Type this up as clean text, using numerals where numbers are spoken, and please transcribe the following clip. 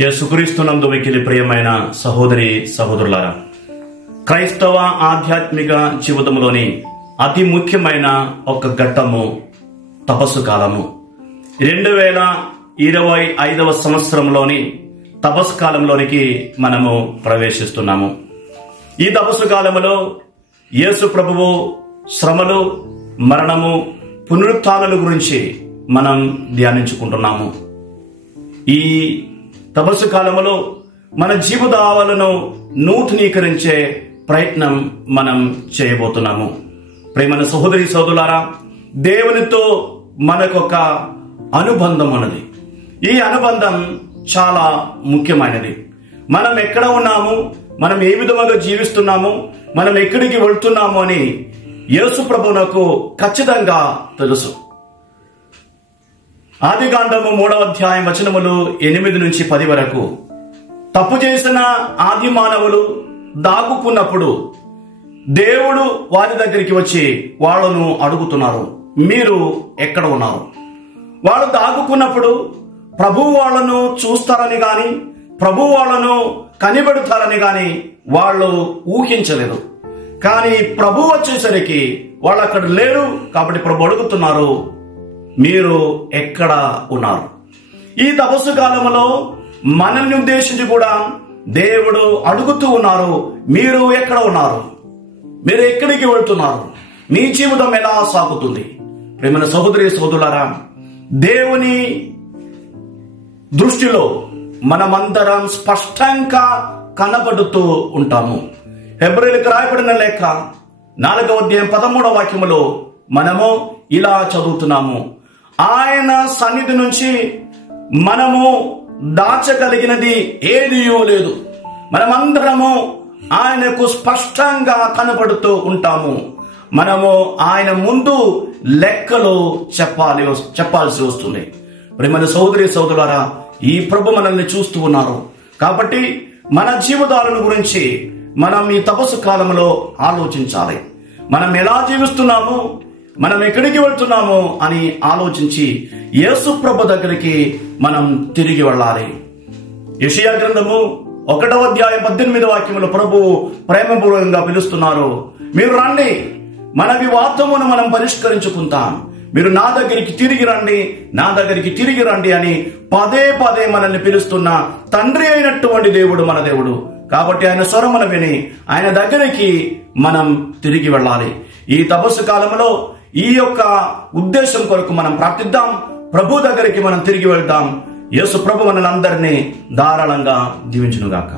యేసుక్రీస్తునందు మిక్కిలి ప్రియమైన సహోదరి సహోదరులారా, క్రైస్తవ ఆధ్యాత్మిక జీవితంలోని అతి ముఖ్యమైన ఒక ఘట్టము తపస్సు కాలము. 2025వ సంవత్సరంలోని తపస్సు కాలంలోనికి మనము ప్రవేశిస్తున్నాము. ఈ తపస్సు కాలములో యేసు ప్రభువు శ్రమలు, మరణము, పునరుత్థానాల గురించి మనం ధ్యానించుకుంటున్నాము. ఈ తపస్సు కాలములో మన జీవితాలను నూతనీకరించే ప్రయత్నం మనం చేయబోతున్నాము. ప్రేమైన సహోదరి సోదరులారా, దేవునితో మనకొక అనుబంధం ఉన్నది. ఈ అనుబంధం చాలా ముఖ్యమైనది. మనం ఎక్కడ ఉన్నాము, మనం ఏ విధంగా జీవిస్తున్నాము, మనం ఎక్కడికి వెళ్తున్నాము అని యేసు ప్రభువునకు ఖచ్చితంగా తెలుసు. ఆదికాండము 3వ అధ్యాయం వచనములు 8 నుంచి 10 వరకు, తప్పు చేసిన ఆది మానవులు దాగుకున్నప్పుడు దేవుడు వారి దగ్గరికి వచ్చి వాళ్ళను అడుగుతున్నారు, మీరు ఎక్కడ ఉన్నారు? వాళ్ళు దాగుకున్నప్పుడు ప్రభువు వాళ్ళను చూస్తారని గాని, ప్రభువు వాళ్ళను కనిపెడతారని గాని వాళ్ళు ఊహించలేదు. కానీ ప్రభు వచ్చేసరికి వాళ్ళు అక్కడ లేరు. కాబట్టి ప్రభు అడుగుతున్నారు, మీరు ఎక్కడ ఉన్నారు? ఈ తపస్సు కాలంలో మనల్ని ఉద్దేశించి కూడా దేవుడు అడుగుతూ ఉన్నారు, మీరు ఎక్కడ ఉన్నారు? మీరు ఎక్కడికి వెళ్తున్నారు? మీ జీవితం ఎలా సాగుతుంది? ప్రేమైన సహోదరి సహోదరులారా, దేవుని దృష్టిలో మనమందరం స్పష్టంగా కనబడుతూ ఉంటాము. హెబ్రీయులకు రాయబడిన లేఖ 4వ అధ్యాయం 13వ వాక్యములో మనము ఇలా చదువుతున్నాము, ఆయన సన్నిధి నుంచి మనము దాచగలిగినది ఏదియో లేదు. మనమందరము ఆయనకు స్పష్టంగా కనబడుతూ ఉంటాము. మనము ఆయన ముందు లెక్కలు చెప్పాల్సి వస్తుంది. ప్రియమైన సహోదరి సహోదరులారా, ఈ ప్రభు మనల్ని చూస్తూ ఉన్నారు. కాబట్టి మన జీవితాలను గురించి మనం ఈ తపస్సు కాలంలో ఆలోచించాలి. మనం ఎలా జీవిస్తున్నాము, మనం ఎక్కడికి వెళ్తున్నాము అని ఆలోచించి యేసు ప్రభు దగ్గరికి మనం తిరిగి వెళ్ళాలి. యెషయా గ్రంథము 1వ అధ్యాయం 18వ వాక్యములో ప్రభు ప్రేమపూర్వకంగా పిలుస్తున్నారు, మీరు రండి, మన వివాదమును మనం పరిష్కరించుకుంటాం, మీరు నా దగ్గరికి తిరిగి రండి, నా దగ్గరికి తిరిగి రండి అని పదే పదే మనల్ని పిలుస్తున్న తండ్రి అయినటువంటి దేవుడు మన దేవుడు. కాబట్టి ఆయన స్వరమును విని ఆయన దగ్గరికి మనం తిరిగి వెళ్ళాలి. ఈ తపస్సు కాలంలో ఈ యొక్క ఉద్దేశం కొరకు మనం ప్రార్థిద్దాం. ప్రభు దగ్గరికి మనం తిరిగి వెళ్తాం. యేసు ప్రభు మనల్ని అందరినీ ధారాళంగా దీవించునుగాక.